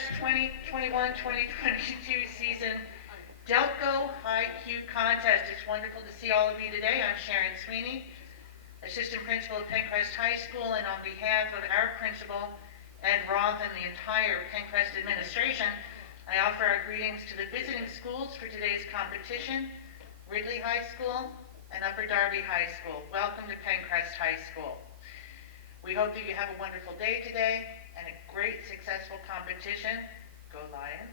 Pencrest 2021-2022 season Delco High Q contest. It's wonderful to see all of you today. I'm Sharon Sweeney, Assistant Principal of Pencrest High School, and on behalf of our principal, Ed Roth, and the entire Pencrest administration, I offer our greetings to the visiting schools for today's competition, Ridley High School and Upper Darby High School. Welcome to Pencrest High School. We hope that you have a wonderful day today and a great, successful competition. Go Lions.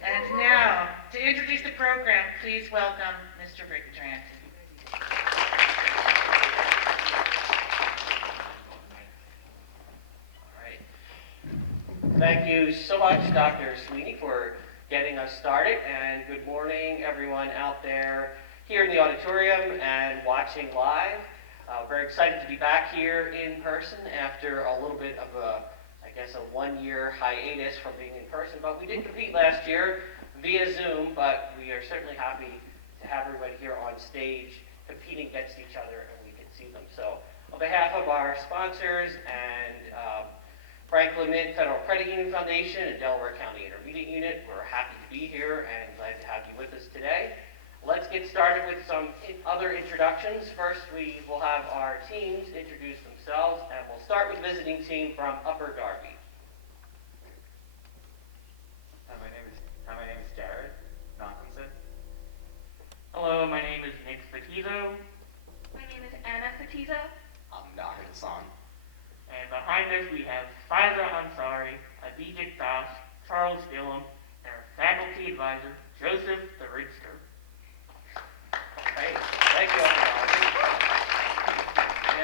And now, to introduce the program, please welcome Mr. Rick Dranton. All right. Thank you so much, Dr. Sweeney, for getting us started, and good morning, everyone out there here in the auditorium and watching live. Very excited to be back here in person after a little bit of a one-year hiatus from being in person, but we did compete last year via Zoom, but we are certainly happy to have everybody here on stage competing against each other and we can see them. So on behalf of our sponsors and Franklin Mint Federal Credit Union Foundation and Delaware County Intermediate Unit, we're happy to be here and glad to have you with us today. Let's get started with some other introductions. First, we will have our teams introduce themselves, and we'll start with the visiting team from Upper Darby. My name is Jared Knockinson. Hello, my name is Nick Fatizo. My name is Anna Fatizo. I'm Nahir Hassan. And behind us we have Faiza Ansari, Abhijit Das, Charles Dillon, and our faculty advisor, Joseph the Ridster. Great. Thank you, everybody.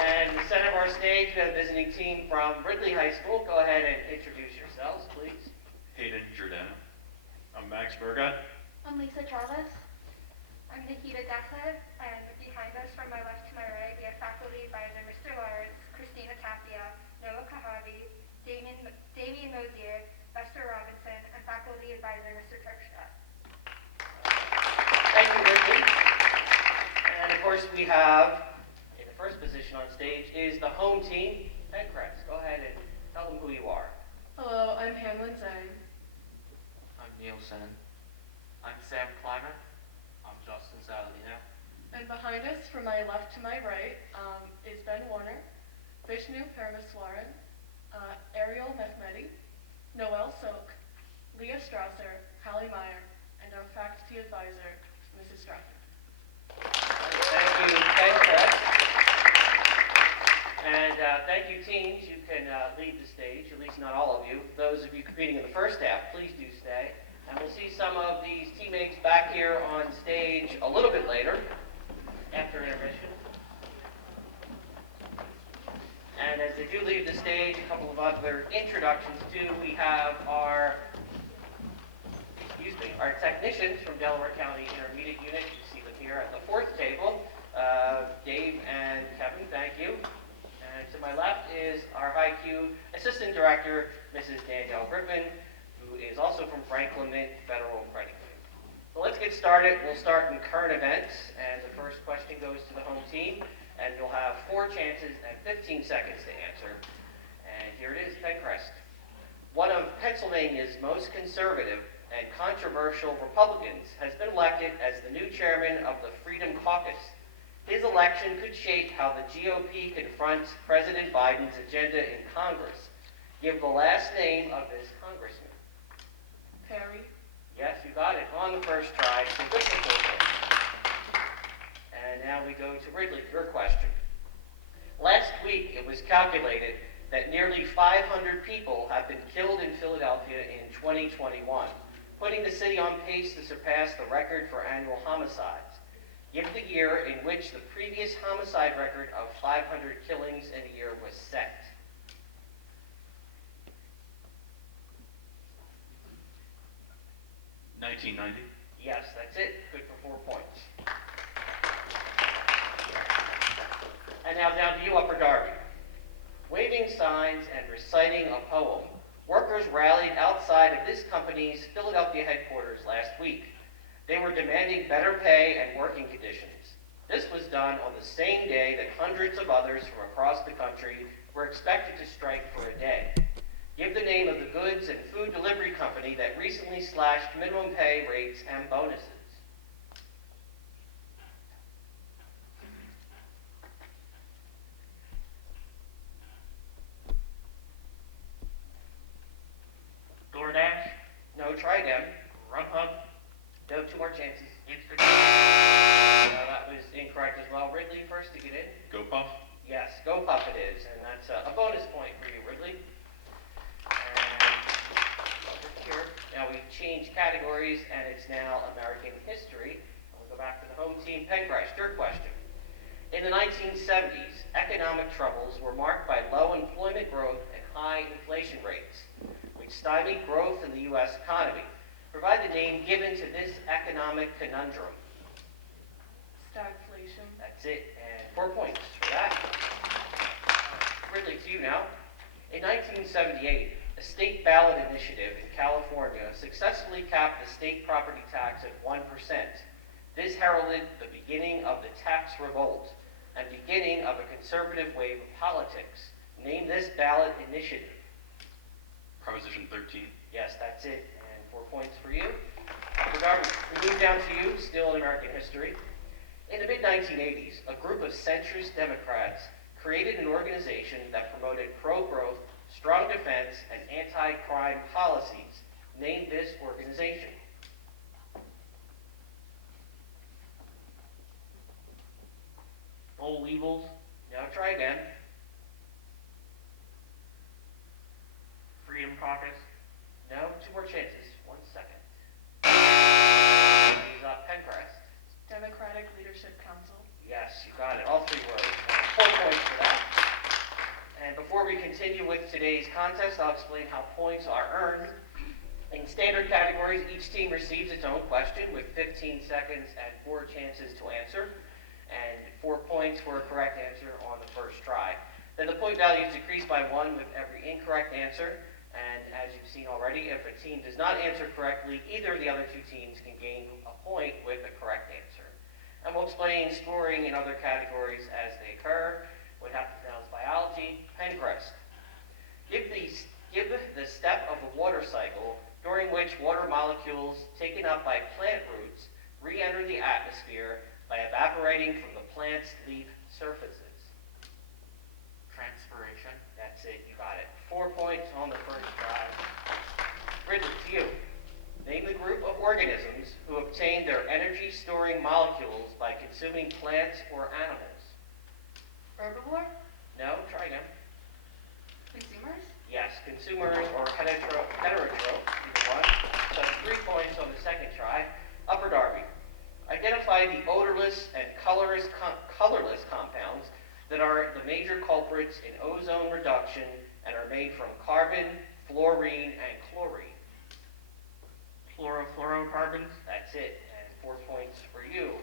And the center of our stage, we have a visiting team from Ridley High School. Go ahead and introduce yourselves, please. Hayden Giordano. I'm Max Burgott. I'm Lisa Travis. I'm Nikita Deckhead, and behind us from my left to my right, we have faculty advisor Mr. Lawrence, Christina Tapia, Noah Kahavi, Damien Mosier, Lester Robinson, and faculty advisor Mr. Turkstadt. Thank you, Ridley. And of course, we have, in the first position on stage, is the home team, Pencrest. Go ahead and tell them who you are. Hello, I'm Hanlon Zhang. I'm Neil Sen. I'm Sam Clymer. I'm Justin Saladino. And behind us, from my left to my right, is Ben Warner, Vishnu Paramaswaran, Ariel Mehmedi, Noel Sok, Leah Strasser, Hallie Meyer, and our faculty advisor, Mrs. Stratton. Thank you, Pencrest. And thank you, teams. You can leave the stage, at least not all of you. Those of you competing in the first half, please do stay. And we'll see some of these teammates back here on stage a little bit later, after intermission. And as they do leave the stage, a couple of other introductions too. We have our technicians from Delaware County Intermediate Unit. You see them here at the fourth table. Dave and Kevin, thank you. And to my left is our High Q Assistant Director, Mrs. Danielle Griffin, who is also from Franklin Mint Federal Credit Union. So let's get started. We'll start in current events, and the first question goes to the home team, and you'll have 4 chances and 15 seconds to answer. And here it is, Pencrest. One of Pennsylvania's most conservative and controversial Republicans has been elected as the new chairman of the Freedom Caucus. His election could shape how the GOP confronts President Biden's agenda in Congress. Give the last name of this congressman. Perry. Yes, you got it on the first try. So good proposal. And now we go to Ridley, your question. Last week, it was calculated that nearly 500 people have been killed in Philadelphia in 2021, putting the city on pace to surpass the record for annual homicides. Give the year in which the previous homicide record of 500 killings in a year was set. $1990. Yes, that's it. Good for 4 points. And now down to you, Upper Darby. Waving signs and reciting a poem, workers rallied outside of this company's Philadelphia headquarters last week. They were demanding better pay and working conditions. This was done on the same day that hundreds of others from across the country were expected to strike for a day. Give the name of the goods and food delivery company that recently slashed minimum pay rates and bonuses? DoorDash, No, try again. Grubhub, No, two more chances. Instacart. No, that was incorrect as well. Ridley, first to get in. GoPuff. Yes, GoPuff it is, and that's a bonus point for you, Ridley. And over here, now we've changed categories, and it's now American history. We'll go back to the home team. Pencrest, your question. In the 1970s, economic troubles were marked by low employment growth and high inflation rates, which stymied growth in the U.S. economy. Provide the name given to this economic conundrum. Stagflation. That's it, and 4 points for that. Ridley, to you now. In 1978, a state ballot initiative in California successfully capped the state property tax at 1%. This heralded the beginning of the tax revolt and beginning of a conservative wave of politics. Name this ballot initiative. Proposition 13. Yes, that's it, and 4 points for you. Regarding, we move down to you, still in American history. In the mid-1980s, a group of centrist Democrats created an organization that promoted pro-growth, strong defense, and anti-crime policies. Name this organization. Boll Weevils, Now try again. Freedom Caucus, No, 2 more chances. 1 second. He's up. Pencrest. Democratic Leadership Council. Yes, you got it. All 3 words. 4 points for that. And before we continue with today's contest, I'll explain how points are earned. In standard categories, each team receives its own question with 15 seconds and 4 chances to answer, and 4 points for a correct answer on the first try. Then the point values decrease by 1 with every incorrect answer, and as you've seen already, if a team does not answer correctly, either of the other 2 teams can gain a point with a correct answer. And we'll explain scoring in other categories as they occur. What happens now is biology. Pencrest. Give the step of the water cycle during which water molecules taken up by plant roots re-enter the atmosphere by evaporating from the plant's leaf surfaces. Transpiration. That's it, you got it. 4 points on the first try. Bridget, to you. Name the group of organisms who obtain their energy-storing molecules by consuming plants or animals. Herbivore. No, try again. Consumers. Yes, consumers or hetero, either one. So 3 points on the second try. Upper Darby. Identify the odorless and colorless compounds that are the major culprits in ozone reduction and are made from carbon, fluorine, and chlorine. Chlorofluorocarbons, That's it, and 4 points for you,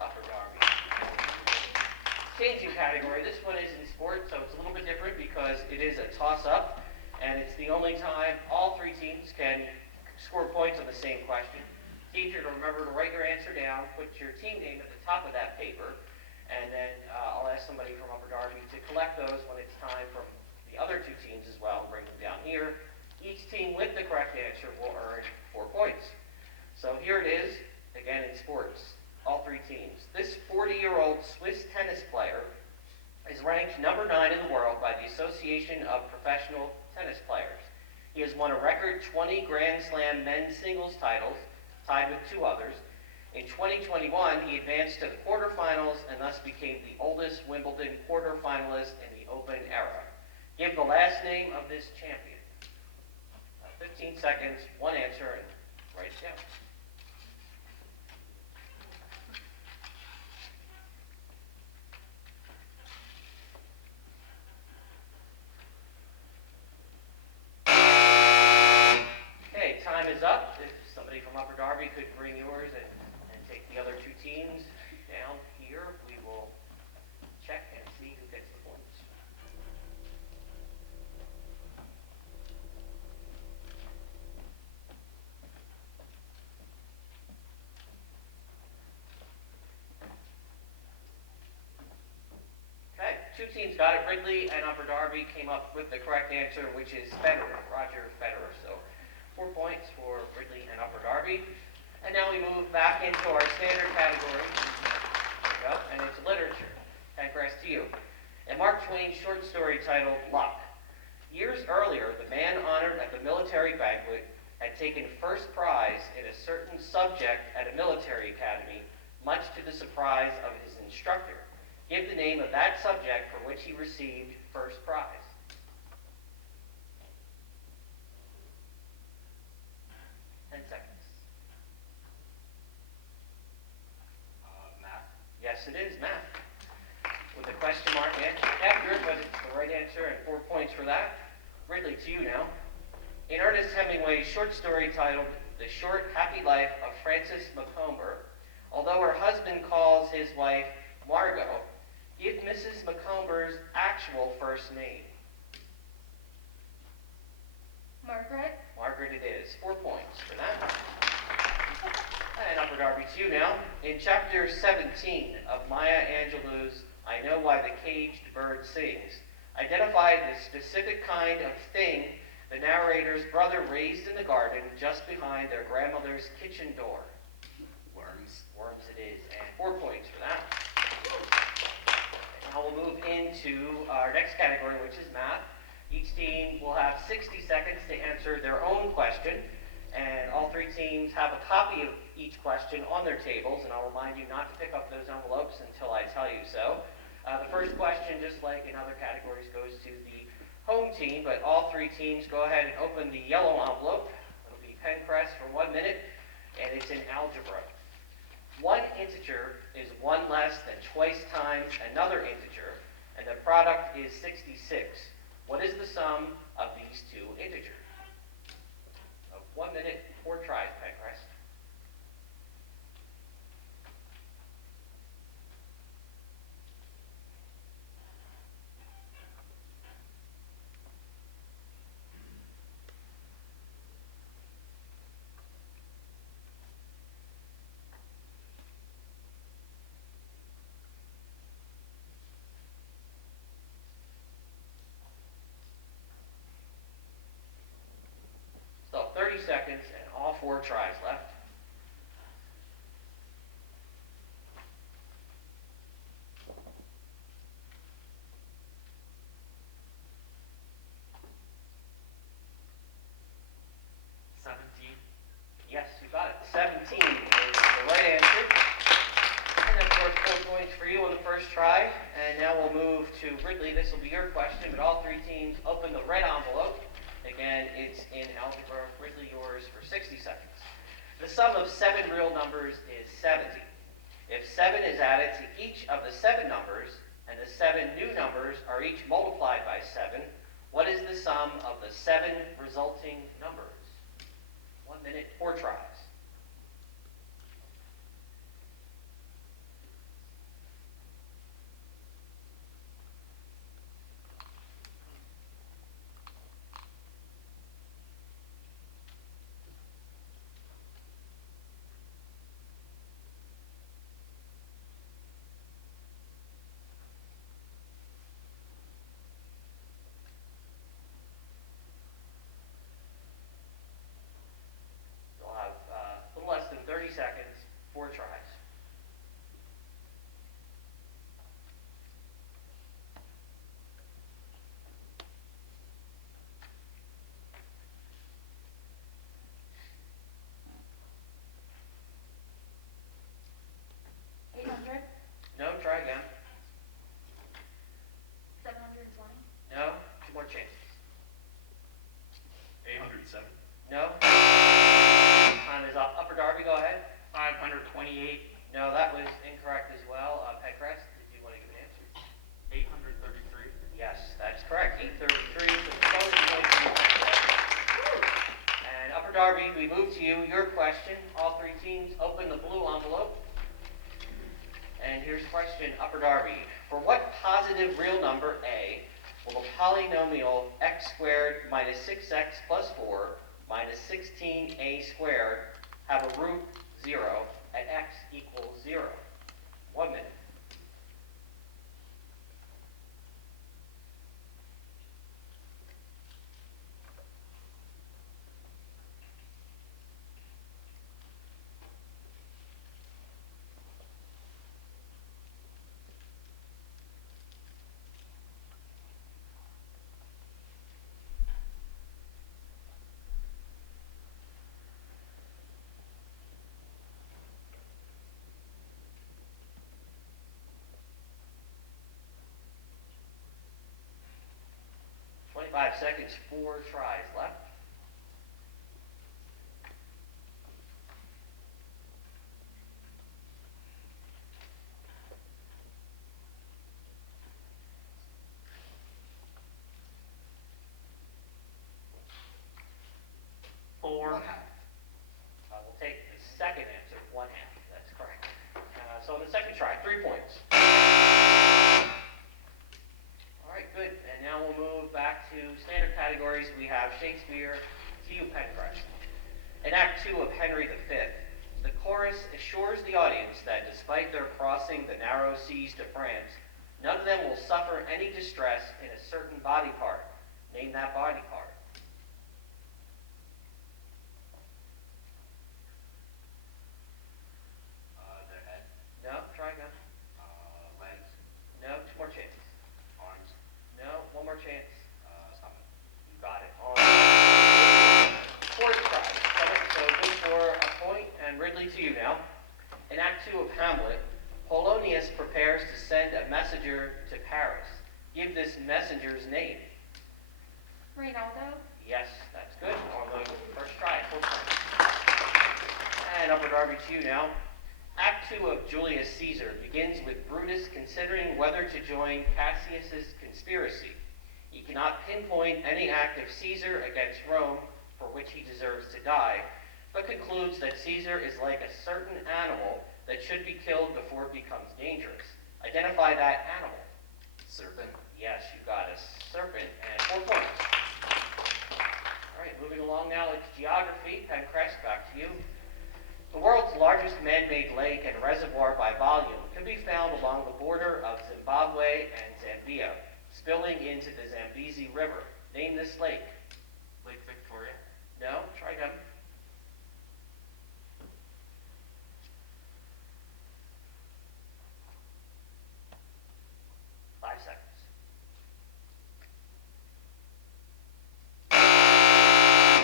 Upper Darby. Changing category, this one is in sports, so it's a little bit different because it is a toss-up, and it's the only time all 3 teams can score points on the same question. Teacher, to remember to write your answer down, put your team name at the top of that paper, and then I'll ask somebody from Upper Darby to collect those when it's time from the other 2 teams as well, and bring them down here. Each team with the correct answer will earn 4 points. So here it is, again in sports, all 3 teams. This 40-year-old Swiss tennis player is ranked number 9 in the world by the Association of Professional Tennis Players. He has won a record 20 Grand Slam men's singles titles, tied with 2 others. In 2021, he advanced to the quarterfinals and thus became the oldest Wimbledon quarterfinalist in the Open era. Give the last name of this champion. 15 seconds, 1 answer, and write it down. Okay, time is up. If somebody from Upper Darby could bring yours and take the other 2 teams down here, we will check and see who gets the points. Okay, 2 teams got it. Ridley and Upper Darby came up with the correct answer, which is Federer, Roger Federer. So 4 points for Ridley and Upper Darby. And now we move back into our standard category. There we go, and it's literature. Pancras, to you. A Mark Twain short story titled Luck. Years earlier, the man honored at the military banquet had taken first prize in a certain subject at a military academy, much to the surprise of his instructor. Give the name of that subject for which he received first prize. Seconds. Math. Yes, it is math. With a question mark after it, but it's the right answer, and 4 points for that. Ridley, to you now. In Ernest Hemingway's short story titled The Short, Happy Life of Frances Macomber, although her husband calls his wife Margot, give Mrs. Macomber's actual first name. Margaret. Margaret it is. 4 points for that. And Upper Darby to you now. In chapter 17 of Maya Angelou's I Know Why the Caged Bird Sings, identify the specific kind of thing the narrator's brother raised in the garden just behind their grandmother's kitchen door. Worms. Worms it is, and 4 points for that. And now we'll move into our next category, which is math. Each team will have 60 seconds to answer their own question, and all three teams have a copy of each question on their tables, and I'll remind you not to pick up those envelopes until I tell you so. The first question, just like in other categories, goes to the home team, but all three teams go ahead and open the yellow envelope. It'll be Pencrest for 1 minute, and it's in algebra. One integer is 1 less than twice times another integer, and the product is 66. What is the sum of these two integers? 1 minute, 4 tries, Pencrest. So 30 seconds and all 4 tries left. Yes, you got it. 17 is the right answer. And of course, 4 points for you on the first try. And now we'll move to Ridley. This will be your question, but all three teams open the red envelope. Again, it's in algebra. Ridley, yours for 60 seconds. The sum of 7 real numbers is 70. If 7 is added to each of the 7 numbers, and the 7 new numbers are each multiplied by 7, what is the sum of the 7 resulting numbers? 1 minute, 4 tries. You'll have a little less than 30 seconds, 4 tries. No, try again. 720. No, 2 more chances. 807. No. Time is up. Upper Darby, go ahead. 528. No, that was incorrect as well. Pencrest, did you want to give an answer? 833. Yes, that's correct. 833 is the bonus point for you. And Upper Darby, we move to you. Your question. All three teams open the blue envelope. And here's the question, Upper Darby. For what positive real number A will the polynomial x squared minus 6x plus 4 minus 16a squared have a root 0 at x equals 0? 1 minute. 45 seconds, 4 tries left. Four. One half. We'll take the second answer, 1/2. That's correct. So on the second try, 3 points. All right, good. And now we'll move back to standard categories. We have Shakespeare, to you, Pencrest. In Act 2 of Henry V, the chorus assures the audience that despite their crossing the narrow seas to France, none of them will suffer any distress in a certain body part. Name that body part. Their head, No, try again. legs, No, 2 more chances. arms, No, 1 more chance. stomach. You got it. All right. Fourth try. So good for a point, and Ridley, to you now. In Act 2 of Hamlet, Polonius prepares to send a messenger to Paris. Give this messenger's name. Reynaldo. Yes, that's good. On the first try, 4 points. And Upper Darby, to you now. Act 2 of Julius Caesar begins with Brutus considering whether to join Cassius's conspiracy. He cannot pinpoint any act of Caesar against Rome for which he deserves to die, but concludes that Caesar is like a certain animal that should be killed before it becomes dangerous. Identify that animal. Serpent. Yes, you got a serpent, and 4 points. All right, moving along now, it's geography. Pencrest, back to you. The world's largest man-made lake and reservoir by volume can be found along the border of Zimbabwe and Zambia, spilling into the Zambezi River. Name this lake. Lake Victoria. No? Try again. Five seconds.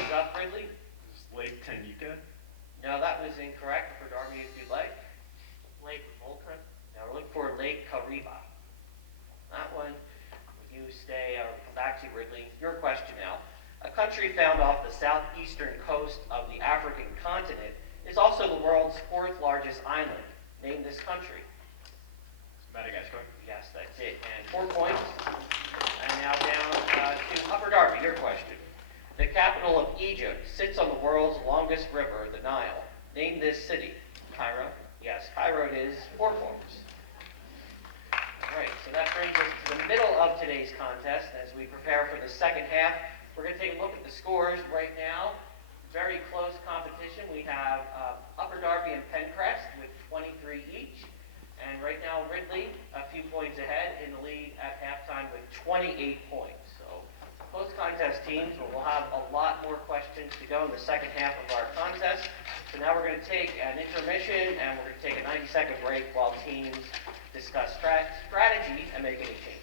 Is up, Ridley? Lake Tanganyika. No, that was incorrect. For Darby, if you'd like. Lake Voltron. Now we're looking for Lake Kariba. That one, you stay, come back to Ridley. Your question now. A country found off the southeastern coast of the African continent is also the world's 4th largest island. Name this country. Madagascar. Yes, that's it. And 4 points. And now down to Upper Darby, your question. The capital of Egypt sits on the world's longest river, the Nile. Name this city. Cairo. Yes, Cairo it is. 4 points. All right, so that brings us to the middle of today's contest. As we prepare for the second half, we're going to take a look at the scores right now. Very close competition. We have Upper Darby and Pencrest with 23 each. And right now, Ridley, a few points ahead in the lead at halftime with 28 points. So close contest teams, but we'll have a lot more questions to go in the second half of our contest. So now we're going to take an intermission, and we're going to take a 90-second break while teams discuss strategy and make any changes.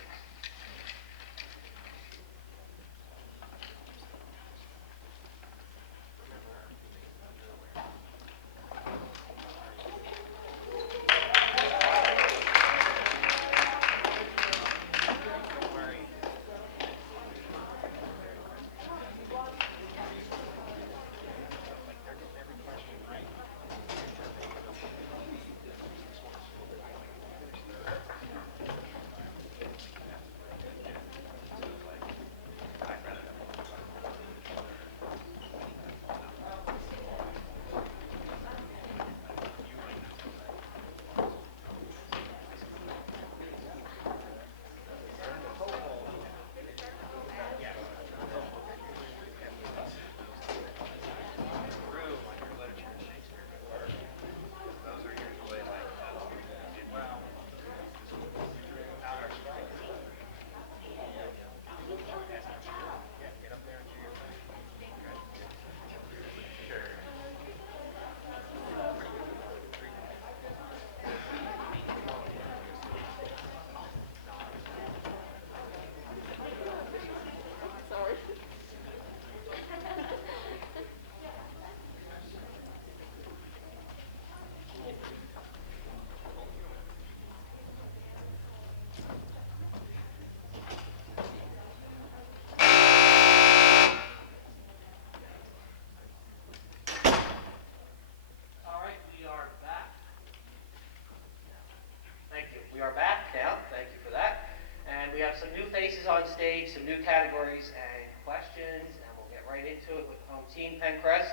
into it with the home team, Pencrest.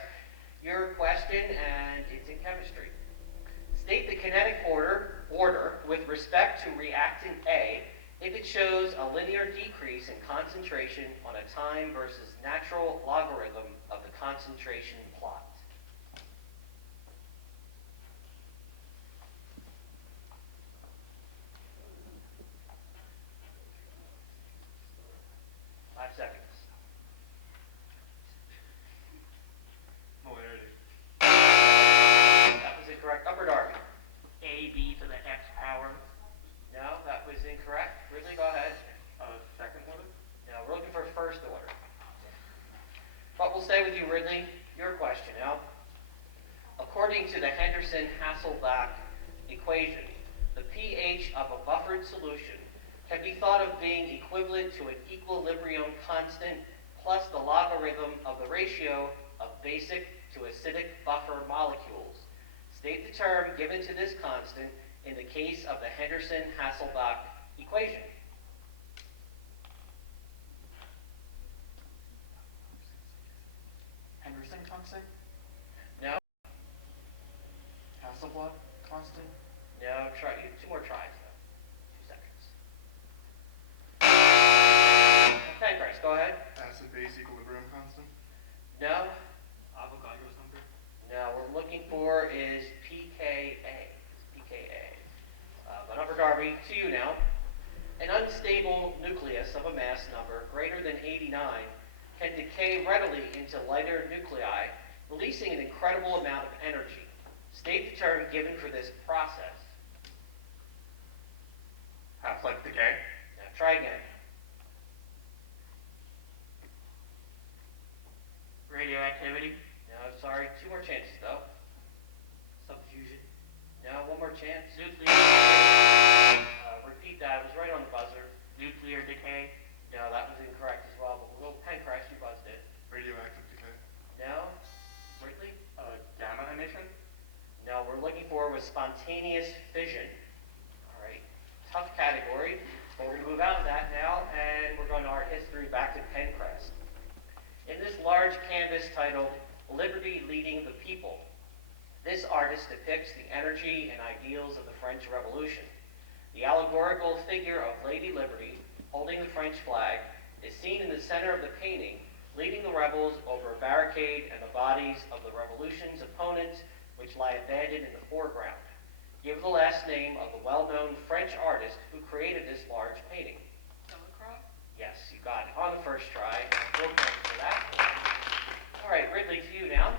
Your question, and it's in chemistry. State the kinetic order with respect to reactant A if it shows a linear decrease in concentration on a time versus natural logarithm of the concentration plot. Five seconds. Molarity. That was incorrect. Upper Darby. AB to the X power. No, that was incorrect. Ridley, go ahead. Second order? Now, we're looking for first order. But we'll stay with you, Ridley. Your question now. According to the Henderson-Hasselbalch equation, the pH of a buffered solution can be thought of being equivalent to an equilibrium constant plus the logarithm of the ratio of basic to acidic buffer molecules. State the term given to this constant in the case of the Henderson-Hasselbalch equation. Henderson constant? No, Hasselblad constant? no, try two more tries though. 2 seconds. Pencrest, go ahead. Acid-base equilibrium constant. No, Avogadro's number? no, we're looking for is pKa. pKa. But Upper Darby, to you now. An unstable nucleus of a mass number greater than 89 can decay readily into lighter nuclei, releasing an incredible amount of energy. State the term given for this process. Half-life decay. Now try again. Radioactivity. No, sorry, 2 more chances though. Subfusion. No, 1 more chance. Nuclear. Repeat that, it was right on the buzzer. Nuclear decay. No, that was incorrect as well, but we'll Pencrest, you buzzed it. Radioactive decay. No? Ridley? Gamma emission? No, we're looking for was spontaneous fission. All right, tough category, but we're going to move out of that now, and we're going to art history back to Pencrest. In this large canvas titled Liberty Leading the People, this artist depicts the energy and ideals of the French Revolution. The allegorical figure of Lady Liberty, holding the French flag, is seen in the center of the painting, leading the rebels over a barricade and the bodies of the revolution's opponents, which lie abandoned in the foreground. Give the last name of the well-known French artist who created this large painting. Delacroix? Yes, you got it on the first try. 4 points for that. All right, Ridley, to you now.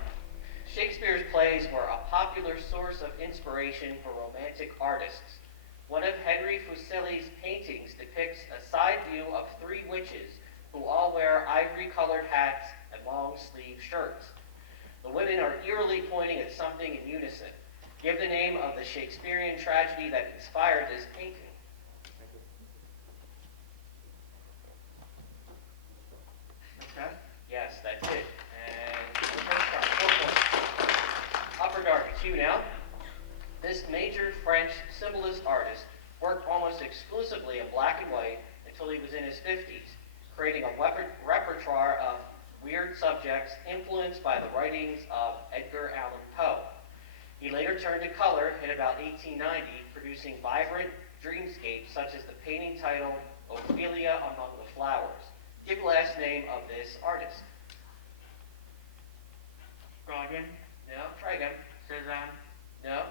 Shakespeare's plays were a popular source of inspiration for romantic artists. One of Henry Fuseli's paintings depicts a side view of 3 witches who all wear ivory-colored hats and long-sleeve shirts. The women are eerily pointing at something in unison. Give the name of the Shakespearean tragedy that inspired this painting. Macbeth? Yes, that's it. And the first try, 4 points. Upper Darby, 2 now. This major French symbolist artist worked almost exclusively in black and white until he was in his 50s, creating a repertoire of weird subjects influenced by the writings of Edgar Allan Poe. He later turned to color in about 1890, producing vibrant dreamscapes such as the painting titled Ophelia Among the Flowers. Give the last name of this artist. Gauguin. No, try again. Cezanne. No,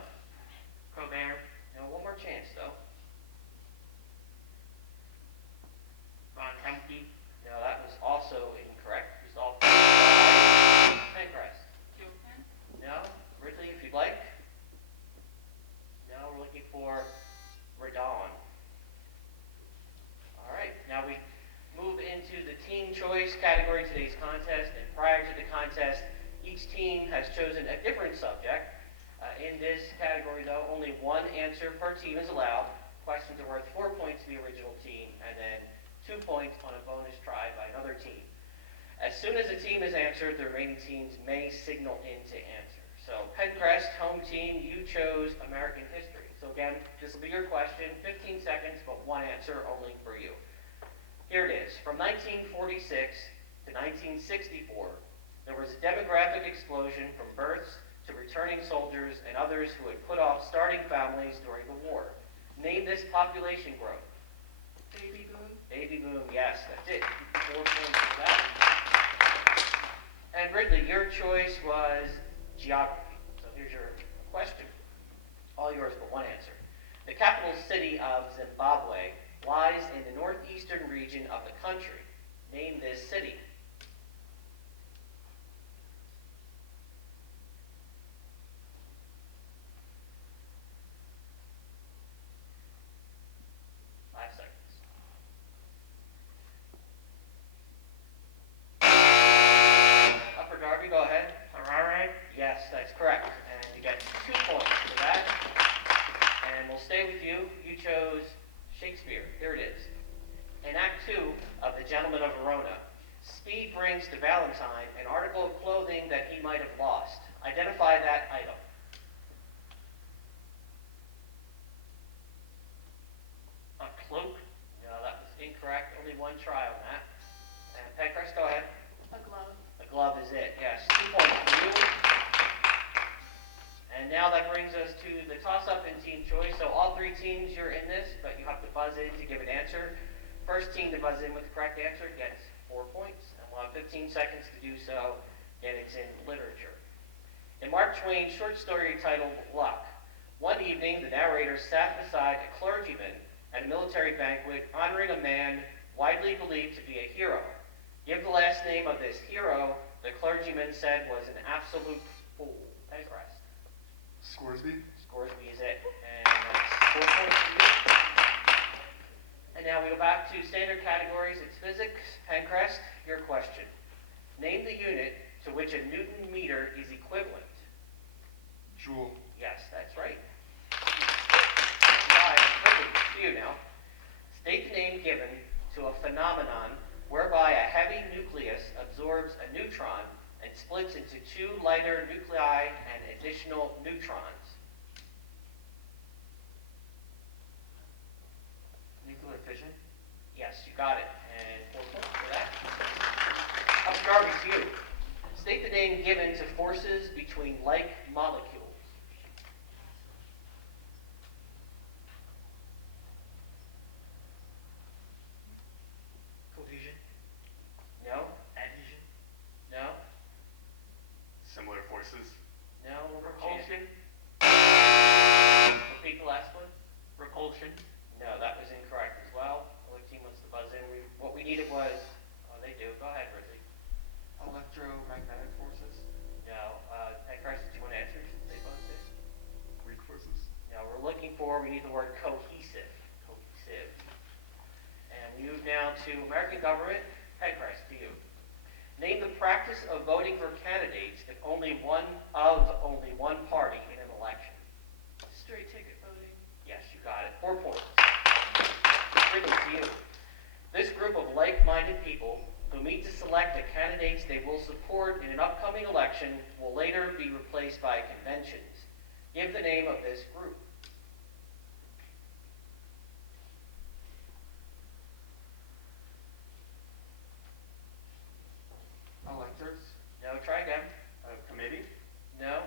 Colbert. no, 1 more chance though. Von Hemke. No, that was also incorrect. Result. Pencrest. Gilpin? No. Ridley, if you'd like. No, we're looking for Redon. All right, now we move into the team choice category of today's contest. And prior to the contest, each team has chosen a different subject. In this category, though, only 1 answer per team is allowed. Questions are worth 4 points to the original team, and then 2 points on a bonus try by another team. As soon as a team is answered, the remaining teams may signal in to answer. So, Pencrest, home team, you chose American history. So again, this will be your question, 15 seconds, but 1 answer only for you. Here it is. From 1946 to 1964, There was a demographic explosion from births to returning soldiers and others who had put off starting families during the war. Name this population growth. Baby boom. Baby boom, yes, that's it. 4 points for that. And Ridley, your choice was geography. So here's your question. All yours but one answer. The capital city of Zimbabwe lies in the northeastern region of the country. Name this city. Go ahead. Harare. Yes, that's correct. And you get 2 points for that. And we'll stay with you. You chose Shakespeare. Here it is. In Act 2 of The Gentleman of Verona, Speed brings to Valentine an article of clothing that he might have lost. Identify that item. A cloak. No, that was incorrect. Only one try on that. And Pencrest, go ahead. A glove. The glove is it, yes. 2 points for you. And now that brings us to the toss-up in team choice. So all 3 teams, you're in this, but you have to buzz in to give an answer. First team to buzz in with the correct answer gets 4 points, and we'll have 15 seconds to do so, and it's in literature. In Mark Twain's short story titled Luck, one evening the narrator sat beside a clergyman at a military banquet honoring a man widely believed to be a hero. Give the last name of this hero the clergyman said was an absolute fool. Pencrest. Scoresby. Scoresby is it. And that's 4 points for you. And now we go back to standard categories. It's physics. Pencrest, your question. Name the unit to which a Newton meter is equivalent. Joule. Yes, that's right. 5, perfect for you now. State the name given to a phenomenon whereby a heavy nucleus absorbs a neutron and splits into 2 lighter nuclei and additional neutrons. Nuclear fission. Yes, you got it. And 4 points for that. Up to Darby, to you. State the name given to forces between like molecules. Cohesion. No? Adhesion. No? Similar forces. No? Repulsion. Repeat the last one. Repulsion. No, that was incorrect as well. The other team wants to buzz in. What we needed was, they do. Go ahead, Ridley. Electromagnetic forces. No, Pencrest, did you want to answer since they buzzed in? Weak forces. No, we need the word cohesive. Cohesive. And we move now to American government. Pencrest, to you. Name the practice of voting for candidates if only one party in an election. Straight ticket voting. Yes, you got it. 4 points. Ridley, to you. This group of like-minded people who meet to select the candidates they will support in an upcoming election will later be replaced by conventions. Give the name of this group. Electors. No, try again. Committee. No.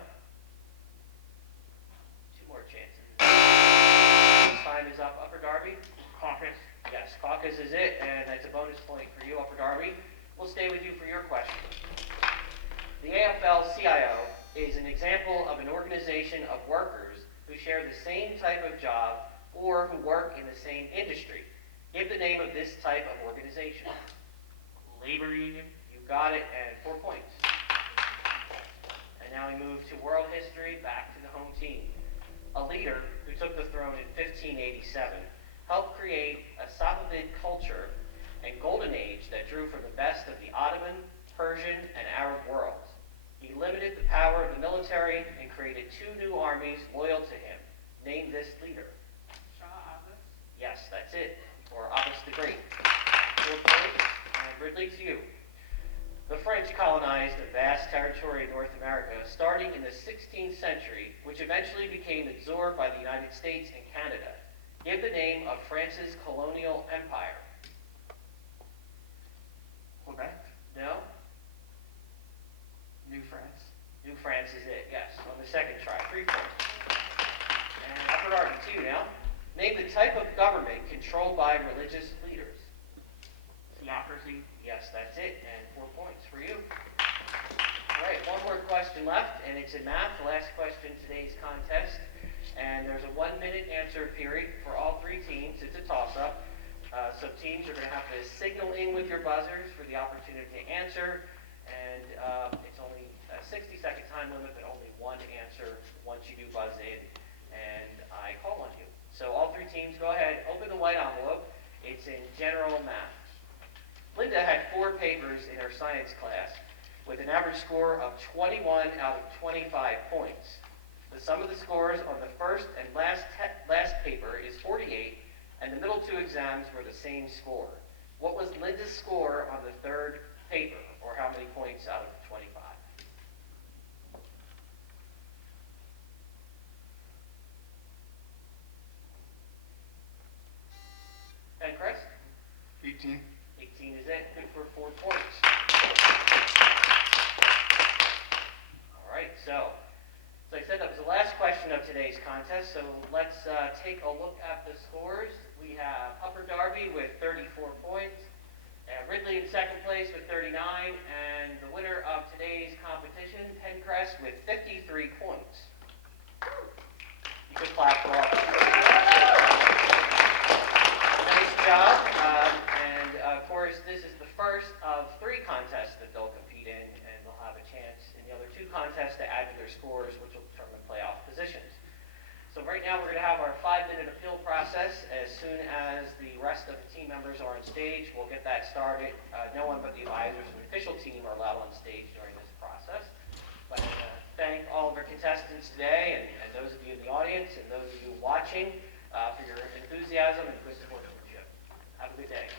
2 more chances. Time is up. Upper Darby? Caucus. Yes, caucus is it, and that's a bonus point for you, Upper Darby. We'll stay with you for your question. The AFL-CIO is an example of an organization of workers who share the same type of job or who work in the same industry. Give the name of this type of organization. Labor union. You got it, and 4 points. And now we move to world history, back to the home team. A leader who took the throne in 1587 helped create a Safavid culture and golden age that drew from the best of the Ottoman, Persian, and Arab worlds. He limited the power of the military and created 2 new armies loyal to him. Name this leader. Shah Abbas. Yes, that's it. Or Abbas the Great. 4 points. And Ridley, to you. The French colonized a vast territory in North America starting in the 16th century, which eventually became absorbed by the United States and Canada. Give the name of France's colonial empire. Quebec. No? France is it, yes, on the second try, 3 points. And Upper Darby, 2 now. Name the type of government controlled by religious leaders. Theocracy. Yes, that's it, and 4 points for you. All right, one more question left, and it's in math, the last question in today's contest. And there's a 1-minute answer period for all 3 teams. It's a toss-up. So teams are going to have to signal in with your buzzers for the opportunity to answer. And it's only a 60-second time limit, but only 1 answer once you do buzz in, and I call on you. So all 3 teams, go ahead, open the white envelope. It's in general math. Linda had 4 papers in her science class with an average score of 21 out of 25 points. The sum of the scores on the first and last paper is 48, and the middle 2 exams were the same score. What was Linda's score on the 3rd paper, or how many points out of 25? And Chris? 18. 18 is it, good for 4 points. All right, so as I said, that was the last question of today's contest, so let's take a look at the scores. We have Upper Darby with 34 points, Ridley in second place with 39, and the winner of today's competition, Pencrest, with 53 points. You can clap for all. Nice job, and of course, this is the first of 3 contests that they'll compete in, and they'll have a chance in the other 2 contests to add to their scores, which will determine playoff positions. So right now, we're going to have our 5-minute appeal process. As soon as the rest of the team members are on stage, we'll get that started. No one but the advisors and the official team are allowed on stage during this process. But I want to thank all of our contestants today, and those of you in the audience, and those of you watching, for your enthusiasm and good sportsmanship. Have a good day.